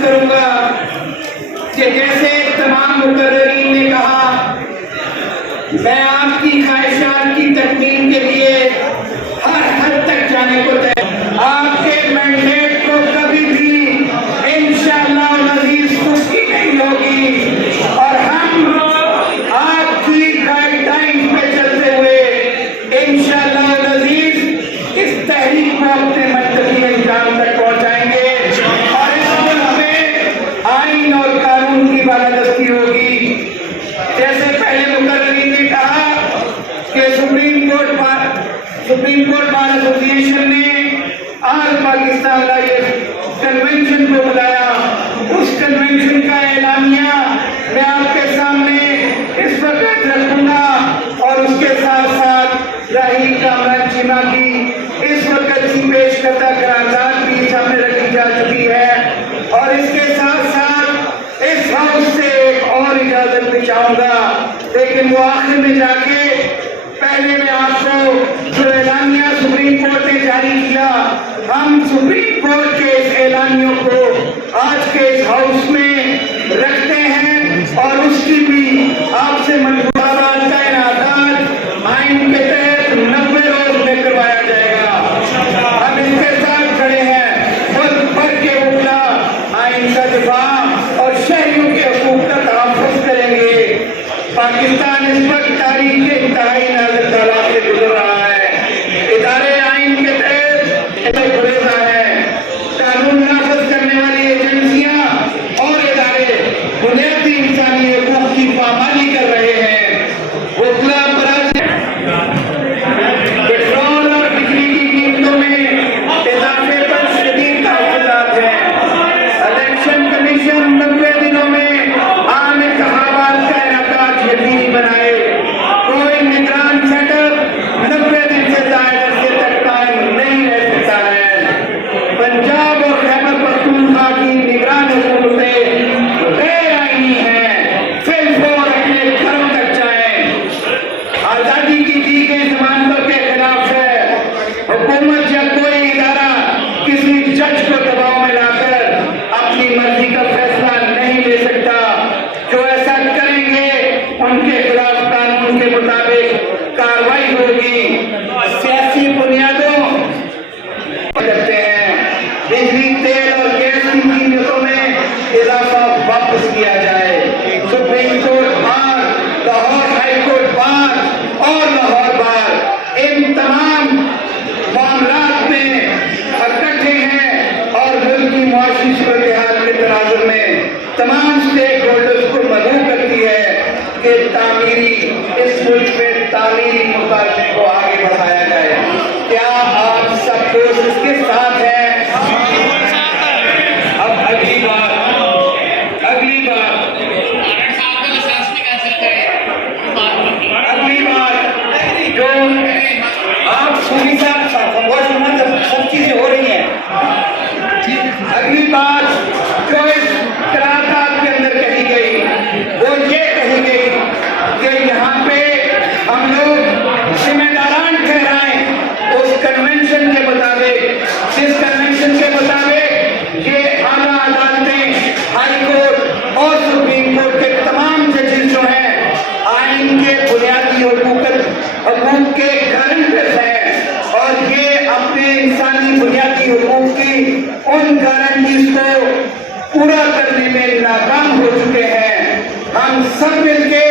عرض کروں گا کہ جیسے تمام مقررین نے کہا، میں آپ کی خواہشات کی تکمیل کے لیے ہر حد تک جانے کو تیار، آپ کے مینڈیٹ کو کبھی بھی انشاءاللہ العزیز سستی نہیں ہوگی، اور ہم آپ کی گائیڈ لائن پہ چلتے ہوئے انشاءاللہ العزیز اس تحریک کو اپنے منطقی انجام تک پہنچائیں گے، اور اس ملک میں آئین اور قانون کی بالادستی ہوگی۔ جیسے پہلے مقررین نے کہا کہ سپریم کورٹ بار ایسوسی ایشن نے آل پاکستان لائرز کنونشن کو بلایا، اس کنونشن کا اعلانیہ میں آپ کے سامنے اس وقت رکھوں گا، اور اس کے ساتھ ساتھ راہیل کامران چیمہ کی اس وقت کی پیش کردہ قرارداد بھی سامنے رکھی جا چکی ہے، اور اس کے ساتھ ساتھ اس ہاؤس سے ایک اور اجازت بھی چاہوں گا، لیکن وہ آخر میں جا کے پہلے میں آپ کو جو اعلانیہ سپریم کورٹ نے جاری کیا، ہم سپریم کورٹ کے اس اعلانیوں کو آج کے اس ہاؤس میں رکھتے ہیں، اور اس کی بھی آپ سے منصوبات کا انعقاد آئین کے تحت 90 روز میں کروایا جائے گا۔ ہم اس کے ساتھ کھڑے ہیں، ملک بھر کے وکلاء آئین کا دفاع اور شہریوں کے حقوق کا تحفظ کریں گے۔ پاکستان اس وقت تاریخ کے انتہائی نازک حالات سے گزر رہا ہے، ادارے آئین کے تحت گریزہ ہے، قانون نافذ کرنے والی ایجنسیاں اور ادارے بنیادی انسانی حقوق کی پامالی کر رہے ہیں۔ وکلاء پیٹرول اور بجلی کی قیمتوں میں اضافے پر شدید تحفظات ہیں۔ الیکشن کمیشن 90 دنوں میں عام انتخابات کا انعقاد یقینی بنائے، کوئی نگران سیٹر 90 دن سے زائد عرصے تک قائم نہیں رہ سکتا ہے۔ پنجاب اور خیبر پختونخوا کی نگران حکومتیں غیر آئینی ہیں، فی الفور اپنے گھروں تک جائیں۔ آزادی کی دی گئی ضمانتوں کے خلاف ہے، حکومت یا کوئی ادارہ کسی جج کو دباؤ میں لا کر اپنی مرضی کا فیصلہ نہیں لے سکتا۔ جو ایسا کریں گے ان کے خلاف قانون کے مطابق کارروائی ہوگی۔ سیاسی بنیادوں کرتے ہیں، بجلی، تیل اور گیس کی قیمتوں میں اضافہ واپس کیا جائے۔ Supreme court bar, Lahore high court bar اور لاہور بار ان تمام معاملات میں اکٹھے ہیں، اور ملک کی معاشی صورتحال کے تناظر میں تمام اسٹیک ہولڈرز کو مدعو کرتی ہے کہ اس ملک میں تعمیری مطالبے کو آگے بڑھایا جائے۔ کیا آپ سب لوگ اس کے ساتھ ہیں؟ اب اگلی بات جو آپ سنی صاحب سب چیزیں ہو رہی ہیں، اگلی بات جو اس قرارداد کے اندر کہی گئی وہ یہ کہی گئی کہ یہاں پہ ہم لوگ ذمہ داران ٹھہرائیں اس کنونشن کے مطابق، جس کنونشن کے مطابق یہ اعلیٰ عدالتیں، ہائی کورٹ اور سپریم کورٹ کے تمام ججز جو ہیں آئین کے بنیادی حقوق کے گارنٹرز ہیں، اور یہ اپنے انسانی بنیادی حقوق کی ان گارنٹیز کو پورا کرنے میں ناکام ہو چکے ہیں۔ ہم سب مل کے